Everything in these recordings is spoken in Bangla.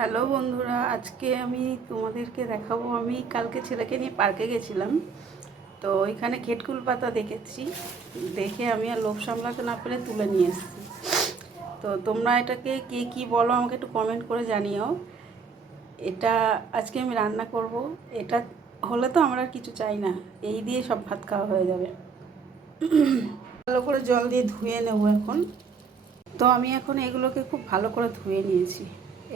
হ্যালো বন্ধুরা, আজকে আমি তোমাদেরকে দেখাবো। আমি কালকে ছেলেকে নিয়ে পার্কে গেছিলাম, তো ওইখানে খেটকুল পাতা দেখেছি। দেখে আমি আর লোভ সামলাতে না পেরে তুলে নিয়ে এসেছি। তো তোমরা এটাকে কে কী বলো আমাকে একটু কমেন্ট করে জানিও। এটা আজকে আমি রান্না করব। এটা হলে তো আমরা আর কিছু চাই না, এই দিয়ে সব ভাত খাওয়া হয়ে যাবে। ভালো করে জল দিয়ে ধুয়ে নেব এখন। তো আমি এখন এগুলোকে খুব ভালো করে ধুয়ে নিয়েছি।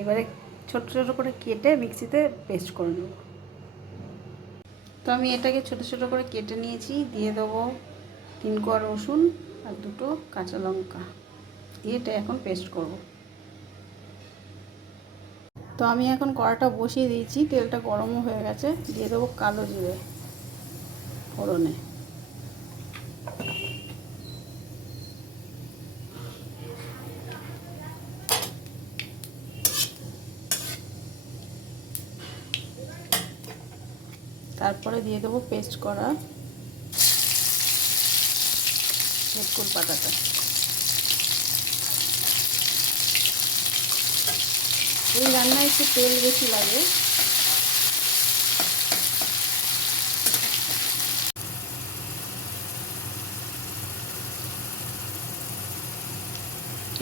এবারে ছোট ছোট করে কেটে মিক্সিতে পেস্ট করে নেব। তো আমি এটাকে ছোট ছোট করে কেটে নিয়েছি। দিয়ে দেবো 3 কোয়া রসুন আর 2টো কাঁচা লঙ্কা দিয়ে এটা এখন পেস্ট করব। তো আমি এখন কড়াটা বসিয়ে দিয়েছি, তেলটা গরমও হয়ে গেছে। দিয়ে দেবো কালো জিরে ফোড়নে। তারপরে দিয়ে দেবো পেস্ট করা খেটকুল পাতাটা। এই রান্নায় একটু তেল বেশি লাগে।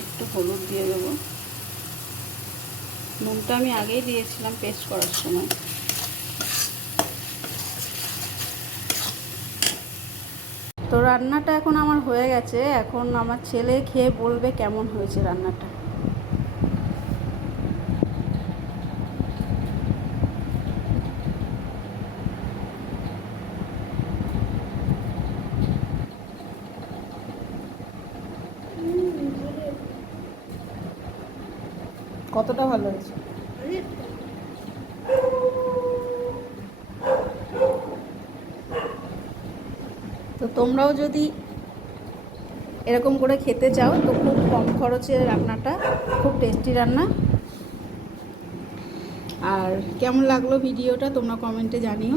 একটু হলুদ দিয়ে দেবো। নুনটা আমি আগেই দিয়েছিলাম পেস্ট করার সময়। তো রান্নাটা এখন আমার হয়ে গেছে। এখন আমার ছেলে খেয়ে বলবে কেমন হয়েছে রান্নাটা। কতটা ভালো হয়েছে? তো তোমরাও যদি এরকম করে খেতে চাও তো খুব কম খরচে রান্নাটা, খুব টেস্টি রান্না। আর কেমন লাগলো ভিডিওটা তোমরা কমেন্টে জানিও।